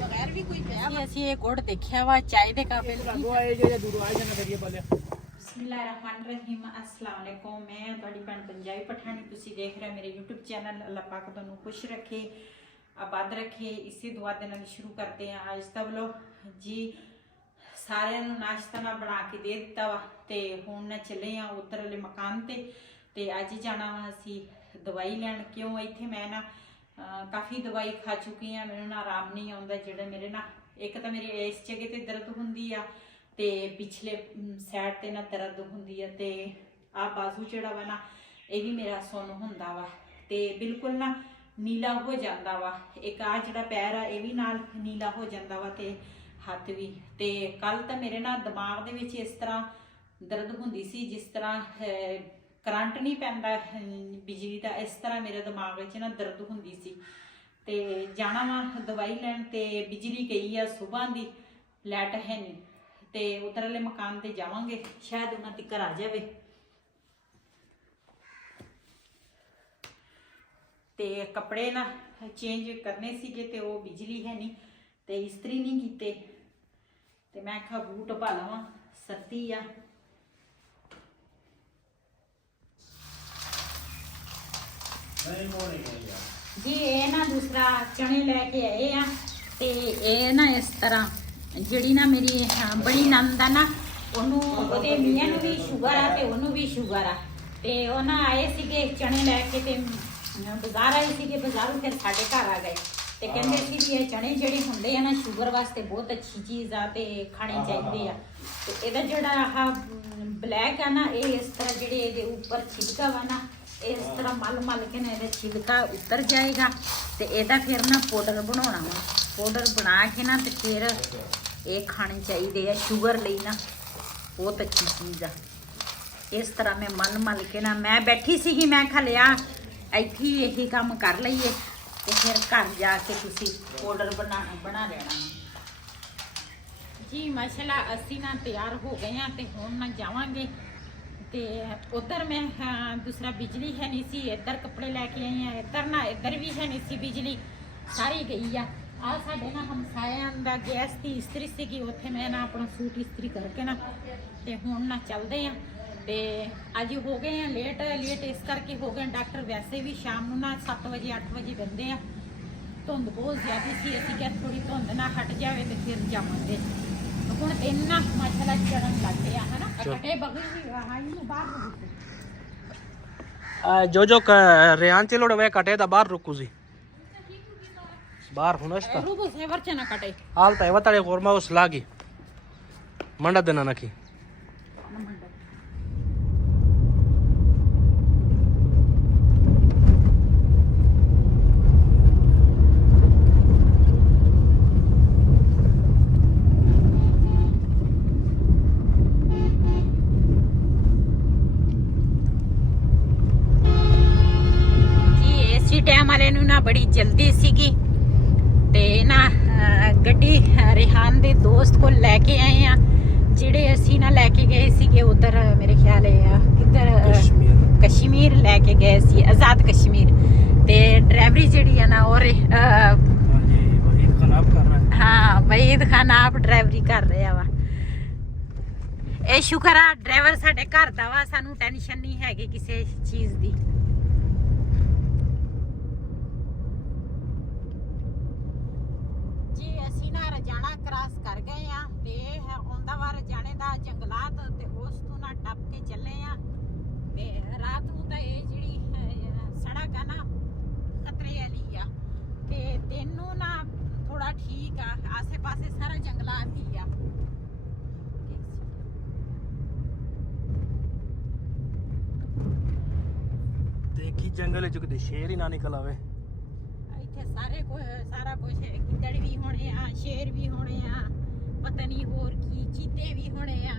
ਬਗੈਰ ਵੀ ਕੋਈ ਪਿਆ ਅਸੀਂ ਇਹ ਗੁੜ ਦੇਖਿਆ ਵਾ ਚਾय ਦੇ ਕਾਬਿਲ ਬਿਸਮਿਲ੍ਲਾਹਿਰਰਹਿਮਾਨਿਰਰਹੀਮ अस्सलाम वालेकुम मैं ਤੁਹਾਡੀ ਭੈਣ ਪੰਜਾਬੀ ਪਠਾਣੀ ਤੁਸੀਂ ਦੇਖ ਰਹੇ ਮੇਰੇ YouTube ਚੈਨਲ ਅੱਲਾਹ ਪਾਕ ਤੁਹਾਨੂੰ ਖੁਸ਼ ਰੱਖੇ ਆਬਾਦ ਰੱਖੇ ਇਸੇ ਦੁਆ ਦੇ ਨਾਲ ਸ਼ੁਰੂ ਕਰਦੇ ਹਾਂ ਅੱਜ ਦਾ ਵਲੋਗ ਜੀ ਸਾਰਿਆਂ ਨੂੰ ਨਾਸ਼ਤਾ ਨਾ ਬਣਾ ਕੇ ਦੇ ਦਿੱਤਾ ਵਾ ਤੇ ਹੁਣ ਨਾ ਚੱਲੇ ਆ ਉਧਰ ਵਾਲੇ ਮਕਾਨ ਤੇ ਅੱਜ ਜਾਣਾ ਵਾ ਅਸੀਂ ਦਵਾਈ ਲੈਣ ਕਿਉਂ ਇੱਥੇ ਮੈਂ ਨਾ ਕਾਫੀ ਦਵਾਈ ਖਾ ਚੁੱਕੀ ਆ ਮੈਨੂੰ ਨਾ ਆਰਾਮ ਨਹੀਂ ਆਉਂਦਾ ਜਿਹੜਾ ਮੇਰੇ ਨਾ ਇੱਕ ਤਾਂ ਮੇਰੇ ਇਸ ਜਗ੍ਹਾ ਤੇ ਦਰਦ ਹੁੰਦੀ ਆ ਤੇ ਪਿਛਲੇ ਸਾਈਡ ਤੇ ਨਾ ਦਰਦ ਹੁੰਦੀ ਆ ਤੇ ਆ ਬਾਜ਼ੂ ਜਿਹੜਾ ਵਾ ਨਾ ਇਹ ਵੀ ਮੇਰਾ ਸੁੰਨ ਹੁੰਦਾ ਵਾ ਤੇ ਬਿਲਕੁਲ ਨਾ ਨੀਲਾ ਹੋ ਜਾਂਦਾ ਵਾ ਇੱਕ ਆ ਜਿਹੜਾ ਪੈਰ ਆ ਇਹ ਵੀ ਨਾਲ ਨੀਲਾ ਹੋ ਜਾਂਦਾ ਵਾ ਤੇ ਹੱਥ ਵੀ ਤੇ ਕੱਲ ਤਾਂ ਮੇਰੇ ਨਾਲ ਦਿਮਾਗ ਦੇ ਵਿੱਚ ਇਸ ਤਰ੍ਹਾਂ ਦਰਦ ਹੁੰਦੀ ਸੀ ਜਿਸ ਤਰ੍ਹਾਂ ਕਰੰਟ ਨਹੀਂ ਪੈਂਦਾ ਬਿਜਲੀ ਦਾ ਇਸ ਤਰ੍ਹਾਂ ਮੇਰੇ ਦਿਮਾਗ ਵਿੱਚ ਨਾ ਦਰਦ ਹੁੰਦੀ ਸੀ ਤੇ ਜਾਣਾ ਵਾ ਦਵਾਈ ਲੈਣ ਤੇ ਬਿਜਲੀ ਗਈ ਆ ਸਵੇਰ ਦੀ ਲਾਈਟ ਹੈ ਨਹੀਂ ਤੇ ਉਧਰ ਵਾਲੇ ਮਕਾਨ ਤੇ ਜਾਵਾਂਗੇ ਸ਼ਾਇਦ ਉਹਨਾਂ ਦੀ ਘਰ ਆ ਜਾਵੇ ਤੇ ਕੱਪੜੇ ਨਾ ਚੇਂਜ ਕਰਨੇ ਸੀਗੇ ਤੇ ਉਹ ਬਿਜਲੀ ਹੈ ਨਹੀਂ ਤੇ ਇਸਤਰੀ ਨਹੀਂ ਕੀਤੇ ਤੇ ਮੈਂ ਕਿਹਾ ਬੂਟ ਪਾ ਲਵਾਂ ਸਰਦੀ ਆ जी ये ना दूसरा चने लेके आए हैं ते ये ना इस तरह जिहड़ी ना मेरी बड़ी नंद आ ना ओनू ओदे मियां नू भी शुगर आ ते ओनू भी शुगर आ ते ओ ना आए सीगे चने लेके ते बाजार आए सीगे बाजारों फिर साडे घर आ गए ते कहंदे सी कि ये चने जिहड़े हुंदे आ ना शुगर वास्ते बहुत अच्छी चीज़ आ ते खाने चाहिए आ ते इहदा जिहड़ा आह ब्लैक आ ना ये इस तरह जिहड़े इहदे ऊपर छिलका वा ना इस तरह मल मल के ना ये छिलका उतर जाएगा तो यदा फिर ना पाउडर बनाना वा पाउडर बना के ना तो फिर ये खाने चाहिए शुगर ਲਈ ना बहुत अच्छी चीज़ आ इस तरह मैं मल मल के ना मैं बैठी सी मैं खा लिया ਇੱਥੇ यही काम कर ਲਈਏ तो फिर घर जाके तुसी पाउडर बना लेना जी माशाल्लाह ਅਸੀਂ ना तैयार हो गए हैं तो हुण ना जावांगे ਤੇ ਉਧਰ ਮੈਂ ਦੂਸਰਾ ਬਿਜਲੀ ਹੈ ਨਹੀਂ ਸੀ ਇੱਧਰ ਕੱਪੜੇ ਲੈ ਕੇ ਆਈ ਆ ਇੱਧਰ ਵੀ ਹੈ ਨਹੀਂ ਸੀ ਬਿਜਲੀ ਸਾਰੀ ਗਈ ਆ ਆ ਸਾਡੇ ਨਾ ਹਮਸਾਇਆਂ ਦਾ ਗੈਸ ਦੀ ਇਸਤਰੀ ਸੀਗੀ ਉੱਥੇ ਮੈਂ ਨਾ ਆਪਣਾ ਸੂਟ ਇਸਤਰੀ ਕਰਕੇ ਨਾ ਤੇ ਹੁਣ ਨਾ ਚੱਲਦੇ ਆ ਤੇ ਅੱਜ ਹੋ ਗਏ ਆ ਲੇਟ ਇਸ ਕਰਕੇ ਹੋ ਗਏ ਡਾਕਟਰ ਵੈਸੇ ਵੀ ਸ਼ਾਮ ਨੂੰ ਨਾ 7 ਵਜੇ 8 ਵਜੇ ਬੰਦੇ ਆ ਧੁੰਦ ਬਹੁਤ ਜ਼ਿਆਦਾ ਸੀ ਅਸੀਂ ਕਿਹਾ ਥੋੜੀ ਧੁੰਦ ਨਾ ਹਟ ਜਾਵੇ ਤੇ ਫਿਰ ਜਾਵਾਂਗੇ ਹੁਣ ਇੰਨਾ ਮਸਲਾ ਚੜਨ ਲੱਗ ਗਿਆ ਹੈ ਨਾ ਕਟੇ ਬਗਲ ਵੀ ਹਾਂ ਇਹਨੂੰ ਬਾਹਰ ਜੋ ਰਿਆਨ ਚਲੋੜ ਵੇ ਕਟੇ ਦਾ ਬਾਹਰ ਰੁਕੂ ਸੀ ਬਾਹਰ ਹੁਨਸਤਾ ਰੁਕੂ ਸੇ ਵਰਚੇ ਨਾ ਕਟੇ ਹਾਲ ਤਾਂ ਵਤੜੇ ਗੋਰਮਾ ਉਸ ਲਾਗੀ ਮੰਡਾ ਦੇਣਾ ਨਕੀ टाइम वाले ना बड़ी जल्दी सीगी ते ना गड्डी रिहान दे दोस्त को लेके आए हैं जिहड़े असी ना लेके गए सीगे उधर मेरे ख्याल है किधर कश्मीर लेके गए सी आजाद कश्मीर ते ड्राइवरी जिहड़ी है ना और वहीद खान आप कर रहा है हाँ वहीद खान आप ड्राइवरी कर रहे वा ਇਹ ਸ਼ੁਕਰ ਆ ਡਰਾਈਵਰ ਸਾਡੇ ਘਰ ਦਾ ਵਾ ਸਾਨੂੰ ਟੈਨਸ਼ਨ ਨਹੀਂ ਹੈਗੀ ਕਿਸੇ ਚੀਜ਼ ਦੀ ਰਜਾਣਾ ਕ੍ਰਾਸ ਕਰ ਗਏ ਆ ਤੇ ਇਹ ਆਉਂਦਾ ਵਾ ਰਜਾਣੇ ਦਾ ਜੰਗਲਾਤ ਤੇ ਉਸ ਤੋਂ ਨਾ ਟੱਪ ਕੇ ਚੱਲੇ ਆ ਤੇ ਰਾਤ ਨੂੰ ਤਾਂ ਇਹ ਜਿਹੜੀ ਸੜਕ ਆ ਨਾ ਖਤਰੇ ਵਾਲੀ ਆ ਤੇ ਦਿਨ ਨੂੰ ਨਾ ਥੋੜਾ ਠੀਕ ਆ ਆਸੇ ਪਾਸੇ ਸਾਰਾ ਜੰਗਲਾਤ ਹੀ ਆ ਦੇਖੀ ਜੰਗਲ ਚ ਕਿਤੇ ਸ਼ੇਰ ਹੀ ਨਾ ਨਿਕਲ ਆਵੇ सारा कुछ गिद्दड़ भी होने आ शेर भी होने आ पता नहीं होर की चीते भी होने आ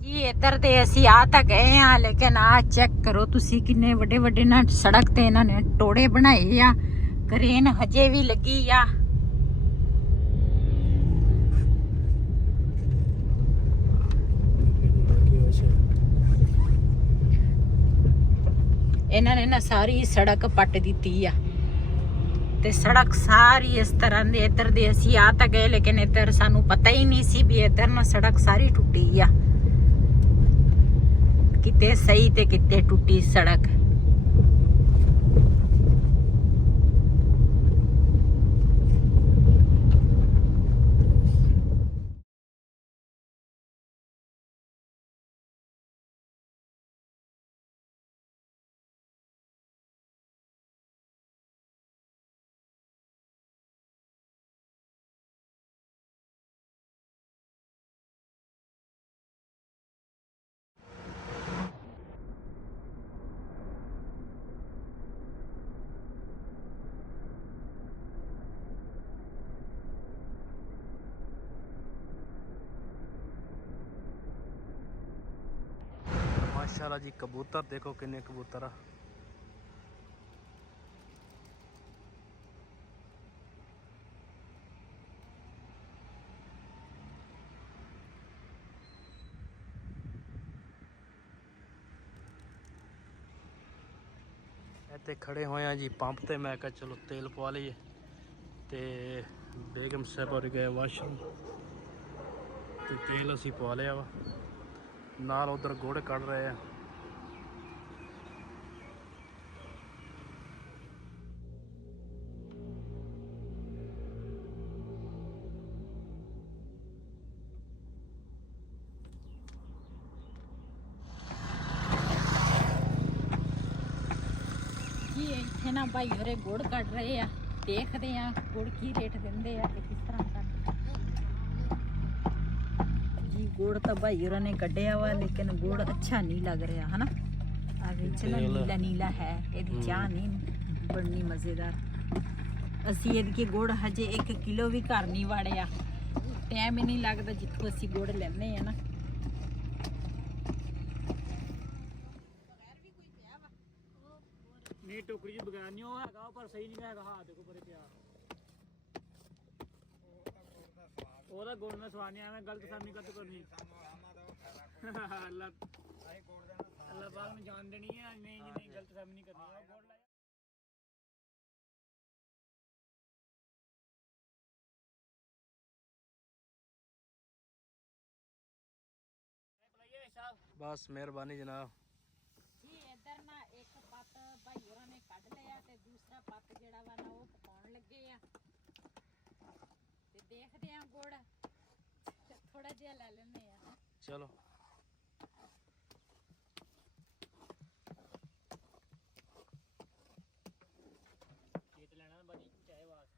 जी इधर ते असी आ तां गए आ लेकिन आ चेक करो तुसी किन्ने वड्डे वड्डे ना सड़क ते इन्हां ने टोड़े बनाए आ क्रेन हजे भी लगी आ ਇਹਨਾਂ ਨੇ ਨਾ ਸਾਰੀ ਸੜਕ ਪੱਟ ਦਿੱਤੀ ਆ ਤੇ ਸੜਕ ਸਾਰੀ ਇਸ ਤਰ੍ਹਾਂ ਦੇ ਇੱਧਰ ਦੇ ਅਸੀਂ ਆ ਤਾਂ ਗਏ ਲੇਕਿਨ ਇੱਧਰ ਸਾਨੂੰ ਪਤਾ ਹੀ ਨਹੀਂ ਸੀ ਵੀ ਇੱਧਰ ਨਾ ਸੜਕ ਸਾਰੀ ਟੁੱਟੀ ਆ ਕਿਤੇ ਸਹੀ ਤੇ ਕਿਤੇ ਟੁੱਟੀ ਸੜਕ माशाल्लाह जी कबूतर देखो किन्ने कबूतर आ ਇੱਥੇ ਖੜੇ ਹੋਏ ਆ ਜੀ ਪੰਪ ਤੇ ਮੈਂ ਕਿਹਾ ਚਲੋ ਤੇਲ ਪਵਾ ਲਈਏ ਤੇ ਬੇਗਮ ਸਾਹਿਬ ਹੋ ਗਏ ਵਾਸ਼ਰੂਮ ਤੇ ਤੇਲ ਅਸੀਂ ਪਵਾ ਲਿਆ ਵਾ ਨਾਲ ਉਧਰ ਗੁੜ ਕੱਢ ਰਹੇ ਆ ਜੀ ਇੱਥੇ ਨਾ ਭਾਈ ਹੋਰੇ ਗੁੜ ਕੱਢ ਰਹੇ ਆ ਦੇਖਦੇ ਆ ਗੁੜ ਕੀ ਰੇਟ ਦਿੰਦੇ ਆ ਤੇ ਕਿਸ ਤਰ੍ਹਾਂ ਕੱਢ ਜੀ ਗੁੜ ਤਾਂ ਭਾਈ ਹੋਰਾਂ ਨੇ ਕੱਢਿਆ ਵਾ ਲੇਕਿਨ ਗੁੜ ਅੱਛਾ ਨਹੀਂ ਲੱਗ ਰਿਹਾ ਹਨਾ ਆ ਵਿੱਚ ਨਾ ਨੀਲਾ ਨੀਲਾ ਹੈ ਇਹਦੀ ਚਾਹ ਨਹੀਂ ਬੜਨੀ ਮਜ਼ੇਦਾਰ ਅਸੀਂ ਇਹਦੀ ਗੁੜ ਹਜੇ 1 ਕਿਲੋ ਵੀ ਘਰ ਨਹੀਂ ਵਾੜਿਆ ਟਾਈਮ ਹੀ ਨਹੀਂ ਲੱਗਦਾ ਜਿੱਥੋਂ ਅਸੀਂ ਗੁੜ ਲੈਂਦੇ ਆ ਨਾ ਨਹੀਂ ਟੋਕਰੀ ਚ ਬਗੈਰ ਨਹੀਂ ਉਹ ਹੈਗਾ ਪਰ ਸਹੀ ਨਹੀਂ ਹੈਗਾ ਹਾਂ ਦੇਖੋ ਪਰੇ ਪਿਆ ਉਹਦਾ ਗੁੜ ਨਾਲ ਸਵਾਦ ਨਹੀਂ ਐਵੇਂ ਗਲਤ ਫਹਿਮੀ ਕਦ ਕਰਨੀ ਅੱਲਾ ਅੱਲਾ ਬਾਗ ਨੂੰ ਜਾਣ ਦੇਣੀ ਹੈ ਨਹੀਂ ਜੀ ਨਹੀਂ ਗਲਤ ਫਹਿਮੀ ਨਹੀਂ ਕਰਨੀ ਉਹ ਗੁੜ ਲਾਇਆ बस मेहरबानी जनाब ਜੀ ਇੱਧਰ ਨਾ ਇੱਕ ਪੱਤ ਭਾਈ ਹੋਰਾਂ ਨੇ ਕੱਢ ਲਿਆ ਤੇ ਦੂਸਰਾ ਪੱਤ ਜਿਹੜਾ ਵਾ ਨਾ ਉਹ ਪਕਾਉਣ ਲੱਗੇ ਆ ਤੇ ਦੇਖਦੇ ਆ ਗੁੜ ਥੋੜਾ ਜਿਹਾ ਲੈ ਲੈਂਦੇ ਆ चलो खेत लेना बड़ी चाय वास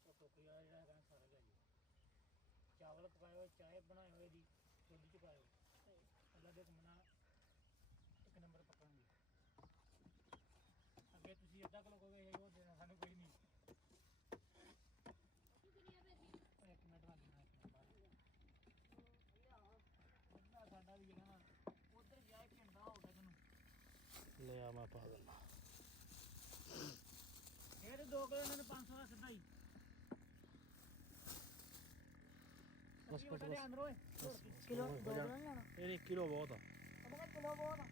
तो टोकरी वाला ਜਿਹੜਾ ਹੈਗਾ ਸਾਰਾ ਲੈ ਜਾਓ ਚਾਵਲ ਪਕਾਏ ਹੋਏ ਚਾय ਬਣਾਏ ਹੋਏ ਦੀ ਛੋਟੀ ਚ ਪਾਇਓ ਅੱਲਾ ਦੇ ਮਨਾ ਇੱਕ ਨੰਬਰ ਪਕਾਉਂਗੇ ਅੱਗੇ ਤੁਸੀਂ ਅੱਧਾ ਕਿਲੋ ਕੋਈ ਉਹ ਦੇਣਾ ਸਾਨੂੰ ਕੋਈ ਨਹੀਂ ਇੱਕ ਮਿੰਟ ਬਾਅਦ ਦੇਣਾ ਸਾਡਾ ਵੀ ਜਿਹੜਾ ਨਾ ਉਧਰ ਜਾਏ ਘੰਟਾ ਹੋ ਗਿਆ ਤੈਨੂੰ ਲੈ ਆ ਮੈਂ ਪਾ ਦਿੰਦਾ ਇਹ 2 ਕਿਲੋ ਇਹਨਾਂ ਨੇ 500 ਦਾ ਸਿੱਧਾ ਹੀ ਬਸ ਬਸ ਕਿਲੋ ਇਹ ਕਿਲੋ ਬਹੁਤ ਆ ਕਿਲੋ ਬਹੁਤ ਆ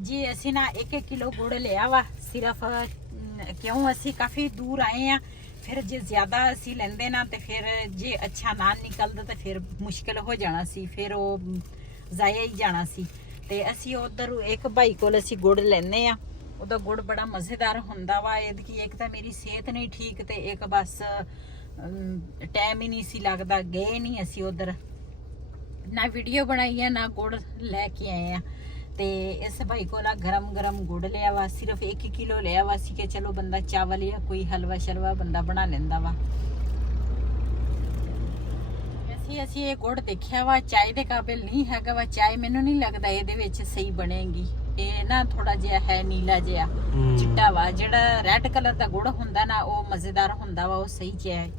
ਜੀ ਅਸੀਂ ਨਾ 1 ਕਿਲੋ ਗੁੜ ਲਿਆ ਵਾ ਸਿਰਫ ਕਿਉਂ ਅਸੀਂ ਕਾਫੀ ਦੂਰ ਆਏ ਆ ਫਿਰ ਜੇ ਜ਼ਿਆਦਾ ਅਸੀਂ ਲੈਂਦੇ ਨਾ ਤੇ ਫਿਰ ਜੇ ਅੱਛਾ ਨਾ ਨਿਕਲਦਾ ਤਾਂ ਫਿਰ ਮੁਸ਼ਕਿਲ ਹੋ ਜਾਣਾ ਸੀ ਫਿਰ ਉਹ ਜ਼ਾਇਆ ਹੀ ਜਾਣਾ ਸੀ ਤੇ ਅਸੀਂ ਉਧਰ ਇੱਕ ਭਾਈ ਕੋਲ ਅਸੀਂ ਗੁੜ ਲੈਨੇ ਆ ਉਹਦਾ ਗੁੜ ਬੜਾ ਮਜ਼ੇਦਾਰ ਹੁੰਦਾ ਵਾ ਇਹਦੀ ਇੱਕ ਤਾਂ ਮੇਰੀ ਸਿਹਤ ਨਹੀਂ ਠੀਕ ਤੇ ਇੱਕ ਬਸ ਟਾਈਮ ਹੀ ਨਹੀਂ ਸੀ ਲੱਗਦਾ ਗਏ ਨਹੀਂ ਅਸੀਂ ਉਧਰ ਨਾ ਵੀਡੀਓ ਬਣਾਈ ਆ ਨਾ ਗੁੜ ਲੈ ਕੇ ਆਏ ਆ ਤੇ ਇਸ ਭਾਈ ਕੋਲ ਗਰਮ ਗਰਮ ਗੁੜ ਲਿਆ ਵਾ, ਸਿਰਫ 1 ਕਿਲੋ ਲਿਆ ਵਾ ਸੀ ਕਿ ਚਲੋ ਬੰਦਾ ਚਾਵਲ ਜਾਂ ਕੋਈ ਹਲਵਾ ਸ਼ਲਵਾ ਬੰਦਾ ਬਣਾ ਲੈਂਦਾ ਵਾ। ਅਸੀਂ ਇਹ ਗੁੜ ਦੇਖਿਆ ਵਾ, ਚਾय ਦੇ ਕਾਬਿਲ ਨਹੀਂ ਹੈਗਾ ਵਾ। ਚਾय ਮੈਨੂੰ ਨਹੀਂ ਲੱਗਦਾ ਇਹਦੇ ਵਿੱਚ ਸਹੀ ਬਣੇਗੀ। ਇਹ ਨਾ ਥੋੜਾ ਜਿਹਾ ਹੈ ਨੀਲਾ ਜਿਹਾ ਚਿੱਟਾ ਵਾ। ਜਿਹੜਾ ਰੈੱਡ ਕਲਰ ਦਾ ਗੁੜ ਹੁੰਦਾ ਨਾ ਉਹ ਮਜ਼ੇਦਾਰ ਹੁੰਦਾ ਵਾ, ਉਹ ਸਹੀ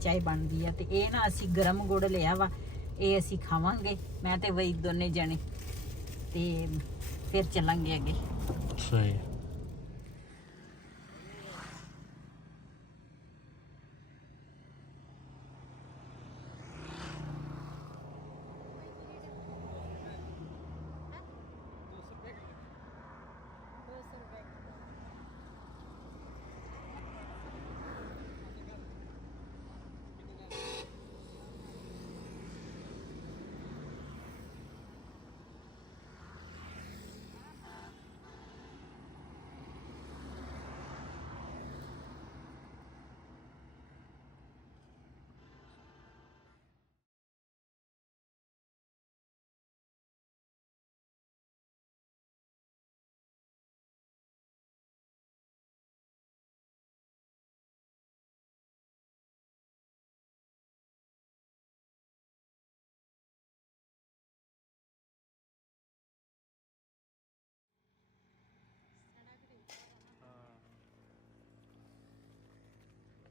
ਚਾय ਬਣਦੀ ਆ। ਤੇ ਇਹ ਨਾ ਅਸੀਂ ਗਰਮ ਗੁੜ ਲਿਆ ਵਾ, ਇਹ ਅਸੀਂ ਖਾਵਾਂਗੇ ਮੈਂ ਤੇ ਵਈ ਦੋਨੇ ਜਣੇ, ਤੇ ਫਿਰ ਚੱਲਾਂਗੇ ਅੱਗੇ। ਸਹੀ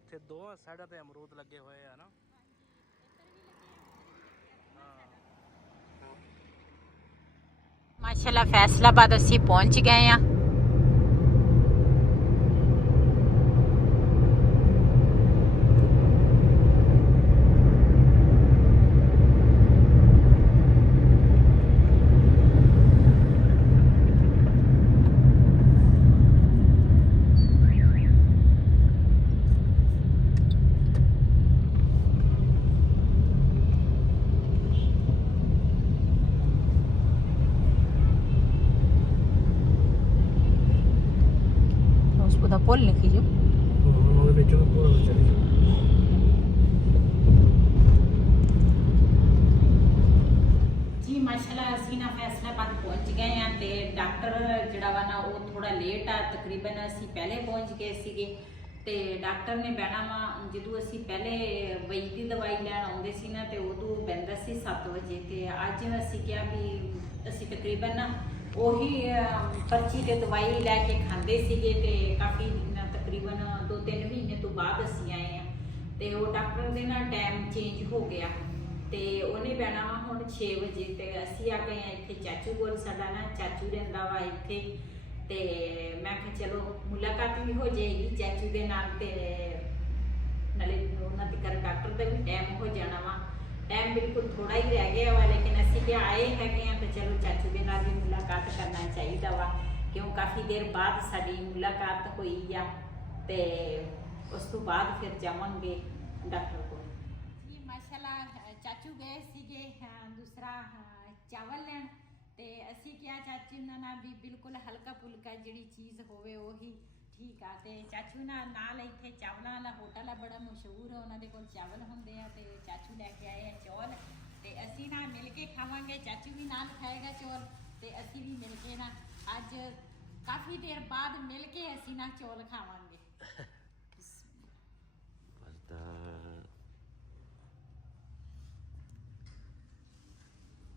ਇੱਥੇ ਦੋਵਾਂ ਸਾਈਡਾਂ ਤੇ ਅਮਰੂਦ ਲੱਗੇ ਹੋਏ ਆ ਨਾ। ਮਾਸ਼ਾਅੱਲਾ ਫੈਸਲਾਬਾਦ ਅਸੀਂ ਪਹੁੰਚ ਗਏ ਆ। ਉਹਦਾ ਪੁੱਲ ਲਿਖੀ ਜੋ ਉਹਦੇ ਵਿੱਚੋਂ ਪੂਰਾ ਚਲੀ ਜਾ। ਜੀ ਮਾਸ਼ਾਅੱਲਾ ਅਸੀਂ ਨਾ ਫੈਸਲਾਬਾਦ ਪਹੁੰਚ ਗਏ ਆ। ਤੇ ਡਾਕਟਰ ਜਿਹੜਾ ਵਾ ਨਾ ਉਹ ਥੋੜਾ ਲੇਟ ਆ, ਤਕਰੀਬਨ ਅਸੀਂ ਪਹਿਲੇ ਪਹੁੰਚ ਗਏ ਸੀਗੇ। ਤੇ ਡਾਕਟਰ ਨੇ ਬਹਿਣਾ ਵਾ, ਜਦੋਂ ਅਸੀਂ ਪਹਿਲੇ ਵਈ ਦੀ ਦਵਾਈ ਲੈਣ ਆਉਂਦੇ ਸੀ ਨਾ ਤੇ ਉਦੋਂ ਬਹਿੰਦਾ ਸੀ 7 ਵਜੇ। ਤੇ ਅੱਜ ਅਸੀਂ ਕਿਹਾ ਵੀ ਅਸੀਂ ਤਕਰੀਬਨ ਨਾ ਉਹੀ ਪਰਚੀ ਤੇ ਦਵਾਈ ਲੈ ਕੇ ਖਾਂਦੇ ਸੀਗੇ। ਤੇ ਕਾਫੀ ਤਕਰੀਬਨ 2-3 ਮਹੀਨੇ ਤੋਂ ਬਾਅਦ ਅਸੀਂ ਆਏ ਆ। ਤੇ ਉਹ ਡਾਕਟਰ ਦੇ ਨਾਲ ਟਾਈਮ ਚੇਂਜ ਹੋ ਗਿਆ ਤੇ ਉਹਨੇ ਬਹਿਣਾ ਵਾ ਹੁਣ 6 ਵਜੇ। ਤੇ ਅਸੀਂ ਆ ਗਏ ਆ ਇੱਥੇ ਚਾਚੂ ਕੋਲ, ਸਾਡਾ ਨਾ ਚਾਚੂ ਰਹਿੰਦਾ ਵਾ ਇੱਥੇ। ਤੇ ਮੈਂ ਕਿਹਾ ਚਲੋ ਮੁਲਾਕਾਤ ਵੀ ਹੋ ਜਾਏਗੀ ਚਾਚੂ ਦੇ ਨਾਲ, ਤੇ ਨਾਲੇ ਉਹਨਾਂ ਦੇ ਘਰ ਡਾਕਟਰ ਦਾ ਵੀ ਟਾਈਮ ਹੋ ਜਾਣਾ ਵਾ। ਟਾਈਮ ਬਿਲਕੁਲ ਥੋੜਾ ਹੀ ਰਹਿ ਗਿਆ ਵਾ, ਲੇਕਿਨ ਅਸੀਂ ਕਿ ਆਏ ਹੈਗੇ ਆ ਤੇ ਚਲੋ ਚਾਚੂ ਦੇ ਨਾਲ ਵੀ ਮੁਲਾਕਾਤ ਕਰਨਾ ਚਾਹੀਦਾ ਵਾ, ਕਿਉਂ ਕਾਫੀ ਦੇਰ ਬਾਅਦ ਸਾਡੀ ਮੁਲਾਕਾਤ ਹੋਈ ਆ। ਤੇ ਉਸ ਤੋਂ ਬਾਅਦ ਫਿਰ ਜਾਵਾਂਗੇ ਡਾਕਟਰ ਕੋਲ। ਜੀ ਮਾਸ਼ਾਅੱਲਾ ਚਾਚੂ ਗਏ ਸੀਗੇ ਦੂਸਰਾ ਚਾਵਲ ਲੈਣ, ਤੇ ਅਸੀਂ ਕਿਹਾ ਚਾਚੂ ਨਾਲ ਵੀ ਬਿਲਕੁਲ ਹਲਕਾ ਫੁਲਕਾ ਜਿਹੜੀ ਚੀਜ਼ ਹੋਵੇ ਉਹੀ ਠੀਕ ਆ। ਤੇ ਚਾਚੂ ਨਾਲ ਇੱਥੇ ਚਾਵਲਾਂ ਵਾਲਾ ਹੋਟਲ ਆ, ਬੜਾ ਮਸ਼ਹੂਰ ਆ, ਉਹਨਾਂ ਦੇ ਕੋਲ ਚਾਵਲ ਹੁੰਦੇ ਆ। ਤੇ ਚਾਚੂ ਲੈ ਕੇ ਆਏ ਆ ਚੌਲ, ਤੇ ਅਸੀਂ ਨਾ ਮਿਲ ਕੇ ਖਾਵਾਂਗੇ। ਚਾਚੂ ਵੀ ਨਾਲ ਖਾਏਗਾ ਚੌਲ ਤੇ ਅਸੀਂ ਵੀ ਮਿਲ ਕੇ ਨਾ ਅੱਜ ਕਾਫੀ ਦੇਰ ਬਾਅਦ ਮਿਲ ਕੇ ਅਸੀਂ ਨਾ ਚੌਲ ਖਾਵਾਂਗੇ।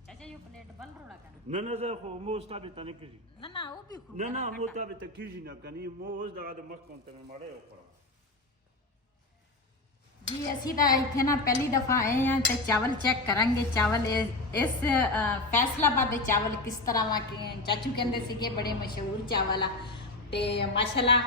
ਚਾਚਾ ਇਹ ਪਲੇਟ ਬਲ ਰੋੜਾ ਕਰ نه نه زه خو موز تابې ته نه کېږي. ਨਾ ਉਹ ਵੀ نه نه مو تابې ته کېږي نه که نه موز دغه د مخ کوم ته مې مړی وخوړم. ਜੀ ਅਸੀਂ ਤਾਂ ਇੱਥੇ ਨਾ ਪਹਿਲੀ ਦਫਾ ਆਏ ਆ ਤੇ ਚਾਵਲ ਚੈੱਕ ਕਰਾਂਗੇ। ਚਾਵਲ ਇਸ ਫੈਸਲਾਬਾਦ ਦੇ ਚਾਵਲ ਕਿਸ ਤਰ੍ਹਾਂ ਵਾ ਕਿ ਚਾਚੂ ਕਹਿੰਦੇ ਸੀਗੇ ਬੜੇ ਮਸ਼ਹੂਰ ਚਾਵਲ ਆ। ਤੇ ਮਾਸ਼ਾਅੱਲਾ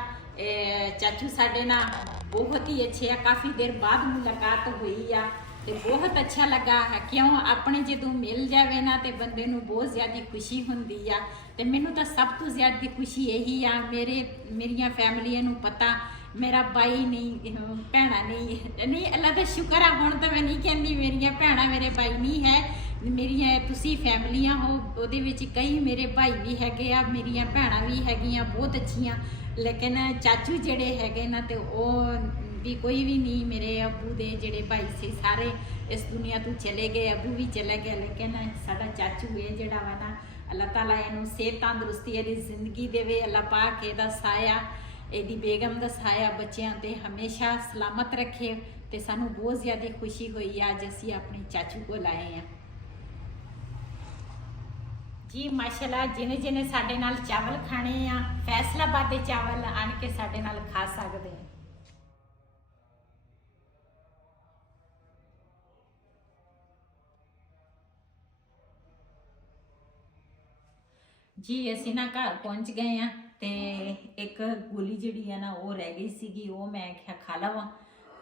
ਚਾਚੂ ਸਾਡੇ ਨਾਲ ਬਹੁਤ ਹੀ ਅੱਛੇ ਆ। ਕਾਫੀ ਦੇਰ ਬਾਅਦ ਮੁਲਾਕਾਤ ਹੋਈ ਆ ਤੇ ਬਹੁਤ ਅੱਛਾ ਲੱਗਾ ਹੈ, ਕਿਉਂ ਆਪਣੇ ਜਦੋਂ ਮਿਲ ਜਾਵੇ ਨਾ ਤੇ ਬੰਦੇ ਨੂੰ ਬਹੁਤ ਜ਼ਿਆਦਾ ਖੁਸ਼ੀ ਹੁੰਦੀ ਆ। ਤੇ ਮੈਨੂੰ ਤਾਂ ਸਭ ਤੋਂ ਜ਼ਿਆਦਾ ਖੁਸ਼ੀ ਇਹੀ ਆ, ਮੇਰੀਆਂ ਫੈਮਲੀਆਂ ਨੂੰ ਪਤਾ ਮੇਰਾ ਬਾਈ ਨਹੀਂ, ਭੈਣਾਂ ਨਹੀਂ ਅੱਲਾ ਦਾ ਸ਼ੁਕਰ ਆ। ਹੁਣ ਤਾਂ ਮੈਂ ਨਹੀਂ ਕਹਿੰਦੀ ਮੇਰੀਆਂ ਭੈਣਾਂ ਮੇਰੇ ਬਾਈ ਨਹੀਂ ਹੈ, ਮੇਰੀਆਂ ਤੁਸੀਂ ਫੈਮਲੀਆਂ ਹੋ, ਉਹਦੇ ਵਿੱਚ ਕਈ ਮੇਰੇ ਭਾਈ ਵੀ ਹੈਗੇ ਆ, ਮੇਰੀਆਂ ਭੈਣਾਂ ਵੀ ਹੈਗੀਆਂ ਬਹੁਤ ਅੱਛੀਆਂ। ਲੇਕਿਨ ਚਾਚੂ ਜਿਹੜੇ ਹੈਗੇ ਨਾ ਤੇ ਉਹ ਵੀ ਕੋਈ ਵੀ ਨਹੀਂ। ਮੇਰੇ ਅੱਬੂ ਦੇ ਜਿਹੜੇ ਭਾਈ ਸੀ ਸਾਰੇ ਇਸ ਦੁਨੀਆ ਤੋਂ ਚਲੇ ਗਏ, ਅੱਬੂ ਵੀ ਚਲੇ ਗਏ, ਲੇਕਿਨ ਸਾਡਾ ਚਾਚੂ ਇਹ ਜਿਹੜਾ ਵਾ ਨਾ ਅੱਲਾਹ ਤਾਲਾ ਇਹਨੂੰ ਸਿਹਤ ਤੰਦਰੁਸਤੀ ਇਹਦੀ ਜ਼ਿੰਦਗੀ ਦੇਵੇ। ਅੱਲਾਹ ਪਾਕ ਇਹਦਾ ਸਾਇਆ, ਇਹਦੀ ਬੇਗਮ ਦਾ ਸਾਇਆ ਬੱਚਿਆਂ ਤੇ ਹਮੇਸ਼ਾ ਸਲਾਮਤ ਰੱਖੇ। ਤੇ ਸਾਨੂੰ ਬਹੁਤ ਜ਼ਿਆਦਾ ਖੁਸ਼ੀ ਹੋਈ ਅੱਜ ਅਸੀਂ ਆਪਣੇ ਚਾਚੂ ਕੋਲ ਆਏ ਆ ਜੀ। ਮਾਸ਼ਾਅੱਲਾ, ਜਿਹਨੇ ਜਿਹਨੇ ਸਾਡੇ ਨਾਲ ਚਾਵਲ ਖਾਣੇ ਆ, ਫੈਸਲਾਬਾਦ ਦੇ ਚਾਵਲ ਆਣ ਕੇ ਸਾਡੇ ਨਾਲ ਖਾ ਸਕਦੇ ਆ ਜੀ। ਅਸੀਂ ਨਾ ਘਰ ਪਹੁੰਚ ਗਏ ਆ ਤੇ ਇੱਕ ਗੋਲੀ ਜਿਹੜੀ ਆ ਨਾ ਉਹ ਰਹਿ ਗਈ ਸੀਗੀ, ਉਹ ਮੈਂ ਕਿਹਾ ਖਾ ਲਵਾਂ।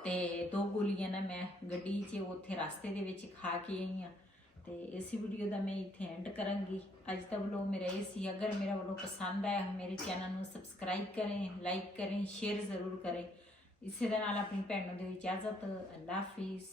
ਤੇ 2 ਗੋਲੀਆਂ ਨਾ ਮੈਂ ਗੱਡੀ 'ਚ ਉੱਥੇ ਰਸਤੇ ਦੇ ਵਿੱਚ ਖਾ ਕੇ ਆਈ ਆ। ਤੇ ਇਸ ਵੀਡੀਓ ਦਾ ਮੈਂ ਇੱਥੇ ਐਂਡ ਕਰਾਂਗੀ। ਅੱਜ ਦਾ ਵਲੋਗ ਮੇਰਾ ਇਹ ਸੀ। ਅਗਰ ਮੇਰਾ ਵਲੋਗ ਪਸੰਦ ਆਇਆ ਮੇਰੇ ਚੈਨਲ ਨੂੰ ਸਬਸਕ੍ਰਾਈਬ ਕरें, ਲਾਈਕ करें, शेयर ज़रूर करें। ਇਸੇ ਦੇ ਨਾਲ ਆਪਣੀ ਭੈਣ ਨੂੰ ਦਿਓ ਇਜਾਜ਼ਤ। ਅੱਲਾ ਹਾਫਿਜ਼।